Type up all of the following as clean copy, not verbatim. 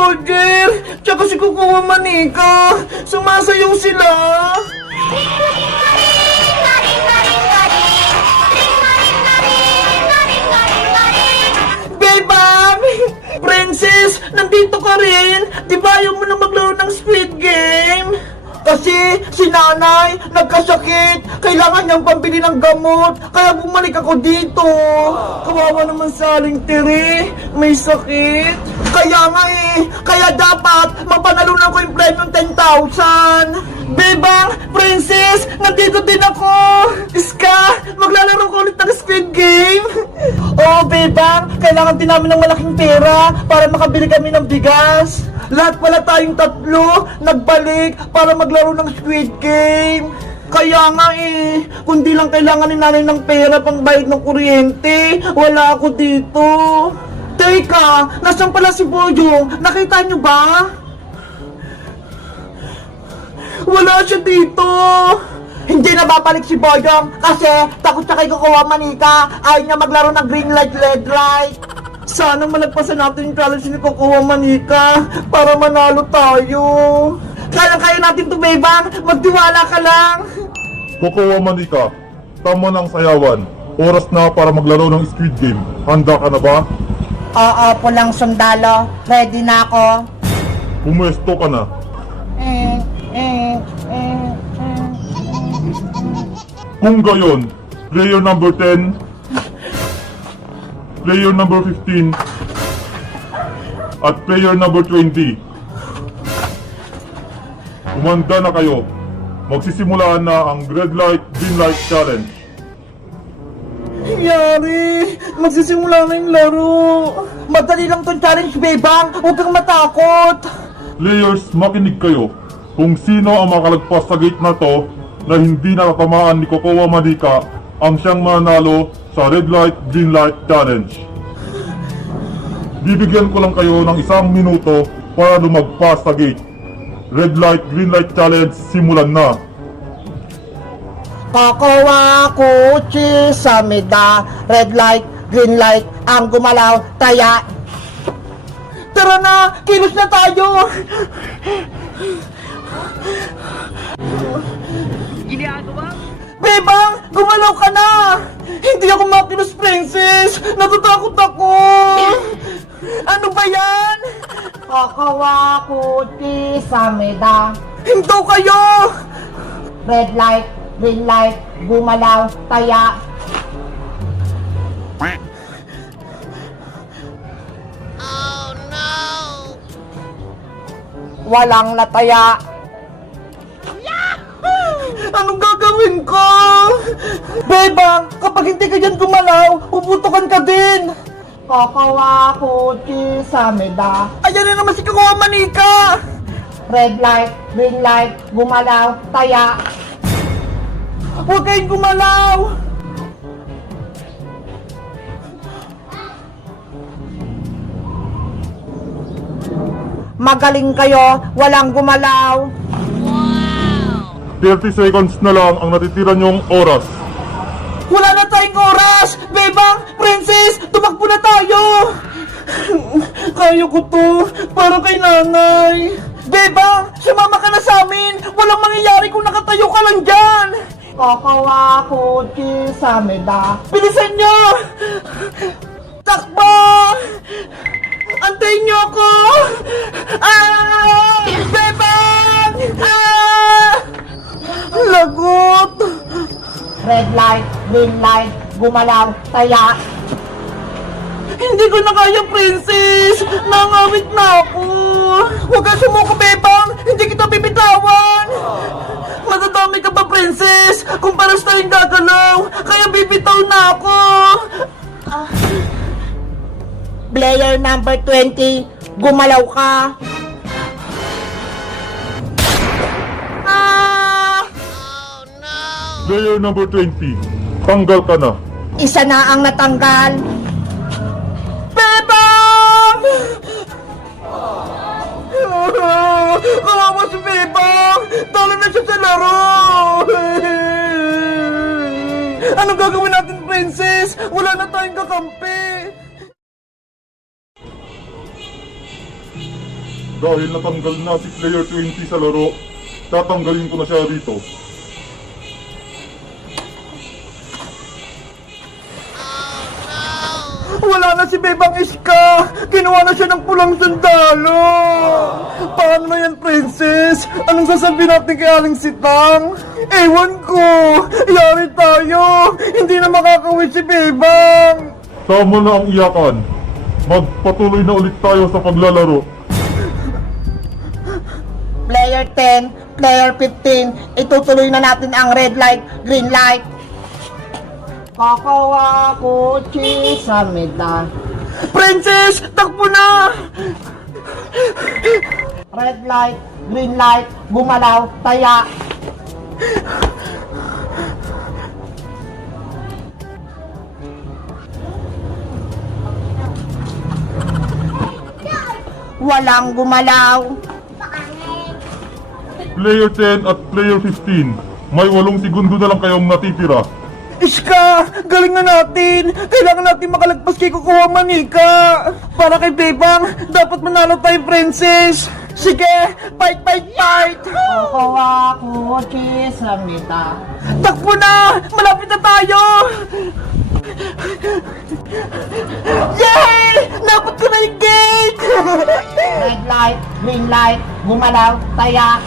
Soldier, tsaka si Kukuha Manika. Sumasayaw sila. Bebang! Princess, nandito ka rin. Di ba ayaw mo na maglaro ng Squid Game? Kasi si nanay nagkasakit, kailangan niyang pambili ng gamot, kaya bumalik ako dito. Kawawa naman sa Aling Tiri, may sakit. Kaya nga kaya dapat mapanalunan ko yung premium 10,000. Bebang, Princess, nandito din ako. Iska, maglalaro ko ulit ng Squid Game. Oo, Bebang, kailangan din namin ng malaking pera para makabili kami ng bigas. Lahat pala tayong tatlo nagbalik para maglaro ng Squid Game. Kaya nga kung di lang kailangan ni nanay ng pera pang bayad ng kuryente, wala ako dito. Teka, nasan pala si Boyong? Nakita niyo ba? Wala siya dito. Hindi na babalik si Boyong kasi takot siya kay Kukuha Manika. Ayaw niya maglaro ng green light, red light. Sana malagpasan natin yung challenge ni Kukuha Manika para manalo tayo. Kaya natin to, Bebang. Magtiwala ka lang. Kukuha Manika, tama ng sayawan. Oras na para maglaro ng Squid Game. Handa ka na ba? Oo, pulang sundalo. Ready na ako. Pumuesto ka na. Kung gayon, player number 10, player number 15, at player number 20. Umanda na kayo. Magsisimulaan na ang red light, green light challenge. Yari, magsisimula na yung laro. Madali lang tong challenge, Bebang. Huwag kang matakot. Players, makinig kayo. Kung sino ang makalagpas sa gate na to na hindi nakatamaan ni Kukuha Manika, ang siyang manalo sa red light, green light challenge. Bibigyan ko lang kayo ng 1 minuto para lumagpas sa gate. Red light, green light challenge, simulan na. Kukuha kuchi sa mida. Red light, green light, ang gumalaw, taya. Tara na, kilos na tayo. Bebang, gumalaw ka na. Hindi ako makilos, Princess. Natatakot ako. Ano ba yan? Kukuha kuchi sa mida. Hinto kayo. Red light, green light, gumalaw, taya. Walang nataya. Anong gagawin ko? Bebang, kapag hindi ka dyan gumalaw, puputukan ka din. Kukuha kuchi sa mida. Ayan na naman si Kukuha Manika. Red light, green light, gumalaw, taya. Huwag kayong gumalaw. Magaling kayo, walang gumalaw. 30 seconds na lang ang natitira niyong oras. Wala na tayong oras. Bebang, Princess, tumakbo na tayo. Kaya ko to, para kay nanay. Bebang, sumama ka na sa amin. Walang mangyayari kung nakatayo ka lang dyan. Kukuha kuchi sa mida. Bilisan niyo! Takbo! Antayin niyo ako! Ah! Bebang! Ah! Lagot! Red light, green light, gumalaw, taya. Hindi ko na kaya, Princess! Nangawit na ako! Huwag ka sumuko, Bebang! Hindi kita bibitawan! Matadami ka ba, Princess? Kung paras tayong gagalaw, kaya bibitaw na ako! Player number 20, gumalaw ka. Ah! Player number 20, tanggal ka na. Isa na ang natanggal. Bebang! Kawawa si Bebang! Talo na siya sa laro! Anong gagawin natin, Princess? Wala na tayong kakampi! Dahil natanggal na si player 20 sa laro, tatanggalin ko na siya dito. Wala na si Bebang Iska! Kinuha na siya ng pulang sundalo! Paano na yan, Princess? Anong sasabihin natin kay Aling Sitang? Ewan ko! Yari tayo! Hindi na makakawin si Bebang! Tama na ang iyakan. Magpatuloy na ulit tayo sa paglalaro. Player 10, player 15, itutuloy na natin ang red light, green light. Kakawa kotse sa meda. Princess! Takbo na! Red light, green light, gumalaw, taya. Walang gumalaw. Player 10 at player 15, may 8 segundo na lang kayong natitira. Iska! Galing na natin! Kailangan natin makalagpas kay Kukuha Manika! Para kay Bebang, dapat manalo tayo, Princess! Sige! Fight, fight, fight! Kakawa kotse sa meda. Takbo na! Malapit na tayo! Yay! Dapat ko na yung gate! Red light, green light, gumalaw, taya.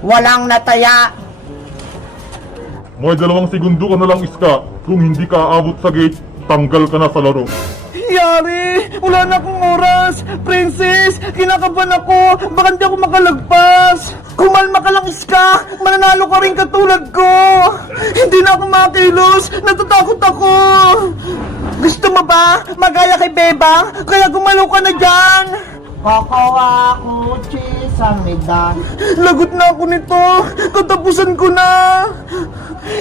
Walang nataya. May 2 segundo ka na lang, Iska. Kung hindi ka aabot sa gate, tanggal ka na sa laro. Yari! Wala na akong oras! Princess! Kinakabahan ako! Baka hindi ako makalagpas! Kumalma ka lang, Iska! Mananalo ka rin katulad ko! Hindi na ako makilos! Natatakot ako! Gusto mo ba? Magaya kay Bebang? Kaya gumalaw ka na dyan! Kakawa kotse sa meda. Lagot na ako nito! Katapusan ko na!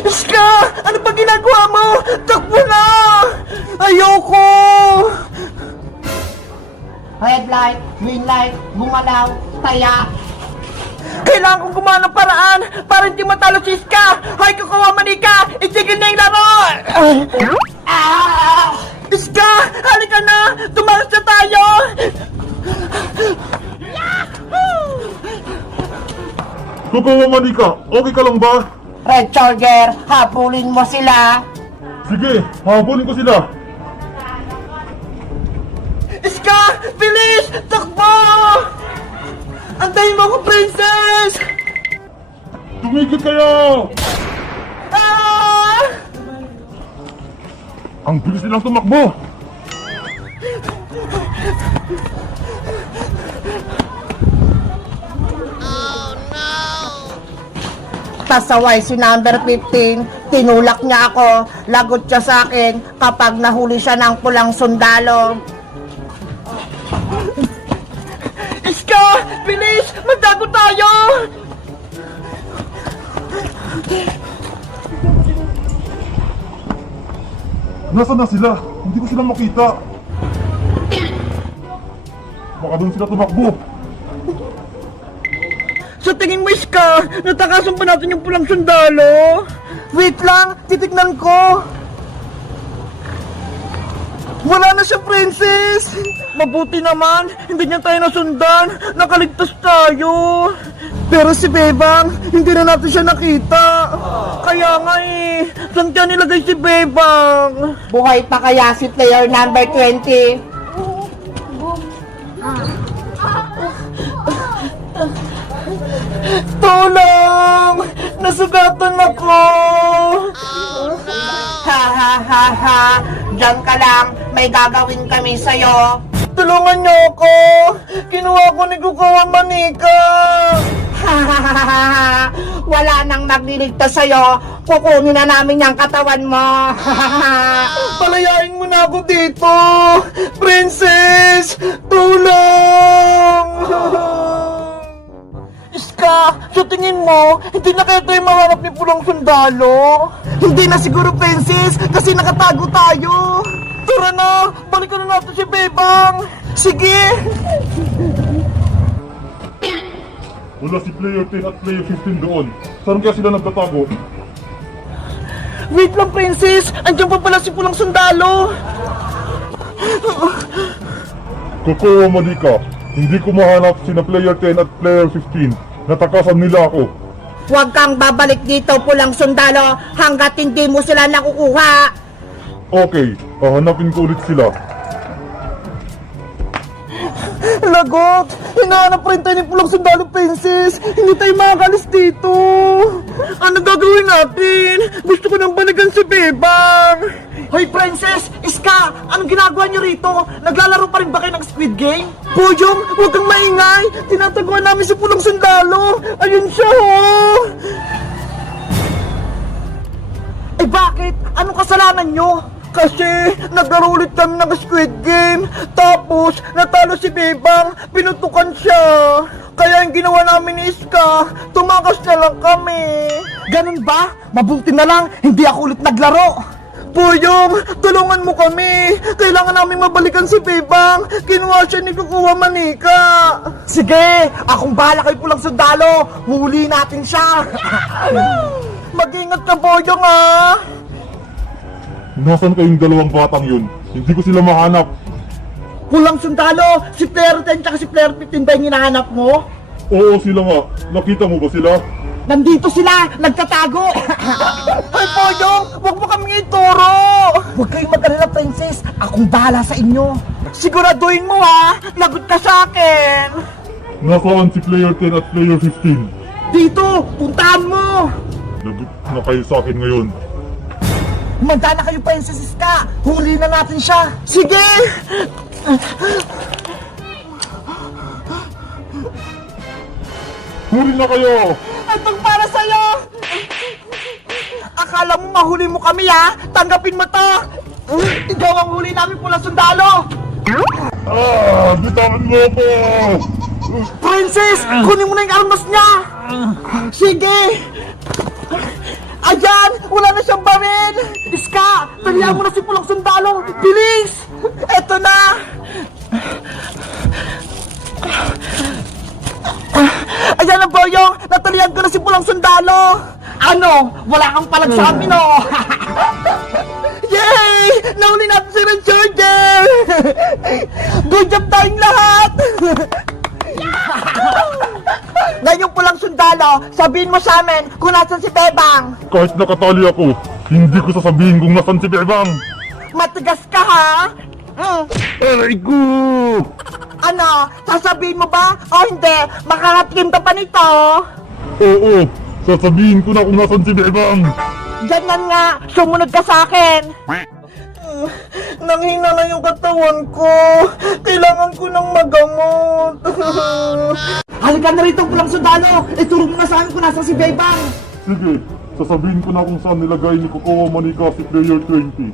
Iska! Ano ba ginagawa mo? Takbo na! Ayoko! Red light, green light, gumalaw, taya. Kailangan kong gumawa ng paraan para hindi matalo si Iska! Hay, Kukuha Manika! Itigil na yung laro! Ah! Iska! Halika na! Tumalas na tayo! Kukuha Manika, okay ka lang ba? Red Charger, habulin mo sila. Sige, habulin ko sila. Iska! Bilis! Takbo! Antayin mo ako, Princess! Tumigil kayo! Ah! Ang bilis nilang tumakbo! Pasaway si number 15, tinulak niya ako, lagot siya sa akin kapag nahuli siya ng pulang sundalo. Iska! Bilis! Magtago tayo! Nasaan na sila? Hindi ko sila makita. Baka doon sila tumakbo. Sa tingin mo, Iska, natakasan pa natin yung pulang sundalo? Wait lang, titignan ko. Wala na siya, Princess! Mabuti naman, hindi niya tayo nasundan. Nakaligtas tayo. Pero si Bebang, hindi na natin siya nakita. Kaya nga eh, saan kaya nilagay si Bebang? Buhay pa kaya si player number 20? Tulong! Nasugatan ako! Ha ha ha ha! Diyan ka lang, may gagawin kami sa'yo. Tulungan niyo ako! Kinuha ko ni Kukuha Manika! Ha ha ha ha ha! Wala nang magliligtas sa'yo. Kukunin na namin yung katawan mo. Ha ha ha! Palayain mo na ako dito! Princess! Tulong! Iska, sa tingin mo, hindi na kaya tayo maharap ni Pulang Sundalo? Hindi na siguro, Princess, kasi nakatago tayo. Tara na, balikan na natin si Bebang. Sige! Wala si player 10 at player 15 doon. Saan kaya sila nagtatago? Wait lang, Princess! Andiyan pa pala si Pulang Sundalo! Kokowa Monica, hindi ko mahanap sina player 10 at player 15. Natakasan nila ako. Huwag kang babalik dito, pulang sundalo, hanggat hindi mo sila nakukuha. Okay, hahanapin ko ulit sila. Lagot! Hinahanap rin tayo ni Pulang Sundalo Princess! Hindi tayo makakalis dito! Ano gagawin natin? Gusto ko nang balikan si Bebang! Hoy Princess! Iska! Anong ginagawa niyo rito? Naglalaro pa rin ba kayo ng Squid Game? Puyong! Huwag kang maingay! Tinataguan namin si Pulang Sundalo! Ayun siya ho! Eh bakit? Anong kasalanan nyo? Kasi naglaro ulit kami ng Squid Game. Tapos natalo si Bebang, pinutukan siya. Kaya yung ginawa namin ni Iska, tumakas na lang kami. Ganun ba? Mabuti na lang, hindi ako ulit naglaro. Puyong, tulungan mo kami. Kailangan namin mabalikan si Bebang. Kinuha siya ni Kukuha Manika. Sige, akong bahala kay Pulang Sundalo. Huli natin siya. Mag-ingat ka, Boyong, ah. Nasaan kayong dalawang batang yun? Hindi ko sila mahanap. Pulang Sundalo, si Player 10 tsaka si Player 15 ba yung hinahanap mo? Oo, sila nga. Nakita mo ba sila? Nandito sila, nagtatago! Ay, Boyong, huwag mo kaming ituro! Huwag kayong mag-alala, Princess. Akong bahala sa inyo. Siguraduhin mo, ha? Lagot ka sa akin! Nasaan si player 10 at player 15? Dito, puntahan mo! Lagot na kayo sa akin ngayon. Manda na kayo, Princess Iska! Huli na natin siya! Sige! Huli na kayo! Itong para sa'yo! Akala mo mahuli mo kami, ha? Tanggapin mo to! Ikaw ang huli namin, Pulang Sundalo! Bitawan mo ako! Princess! Kunin mo na yung armas niya! Sige! Ayan! Wala na siyang baril! Iska! Talihan mo na si Pulang Sundalo! Bilis! Eto na! Ayan ang Boyong! Natalihan ko na si Pulang Sundalo! Ano? Wala kang palag sa amin, oh! Yay! Nahuli natin si Red Charger! Good job tayong lahat! Ngayon Pulang Sundalo, sabihin mo sa amin kung nasan si Bebang! Kahit nakatali ako, hindi ko sasabihin kung nasan si Bebang! Matigas ka, ha? Aray ko! Ano? Sasabihin mo ba? O hindi? Makakatim ka pa nito? Oo, sasabihin ko na kung nasan si Bebang! Ganyan nga, sumunod ka sa akin! Nanghina na yung katawan ko. Kailangan ko ng magamot. Halika na rito, Pulang Sundalo. Ituro mo na sa akin kung nasan si Bebang. Sige, sasabihin ko na kung saan nilagay ni Kokowa Manika si player 20.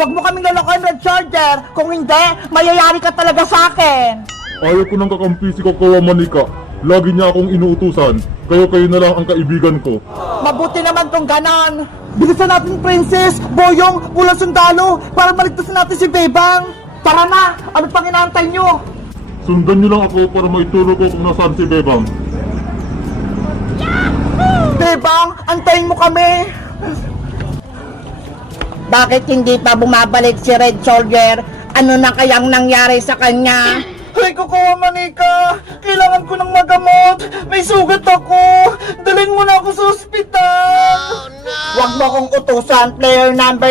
Huwag mo kaming lalakoy, Red Charger. Kung hindi, mayayari ka talaga sa akin. Ayaw ko nang kakampi si Kokowa Manika. Lagi niya akong inuutusan. Kayo na lang ang kaibigan ko. Mabuti naman kung ganon. Bilisan natin, Princess, Boyong, Pulang Sundalo, para maligtasan natin si Bebang. Tara na! Ano pang inaantay nyo? Sundan niyo lang ako para maituro ko kung nasaan si Bebang. Bebang, antayin mo kami. Bakit hindi pa bumabalik si Red Soldier? Ano na kayang nangyari sa kanya? Ay, Kokowa Manika! Kailangan ko ng magamot! May sugat ako! Dalhin mo na ako sa ospital! Huwag mo kong utusan, player number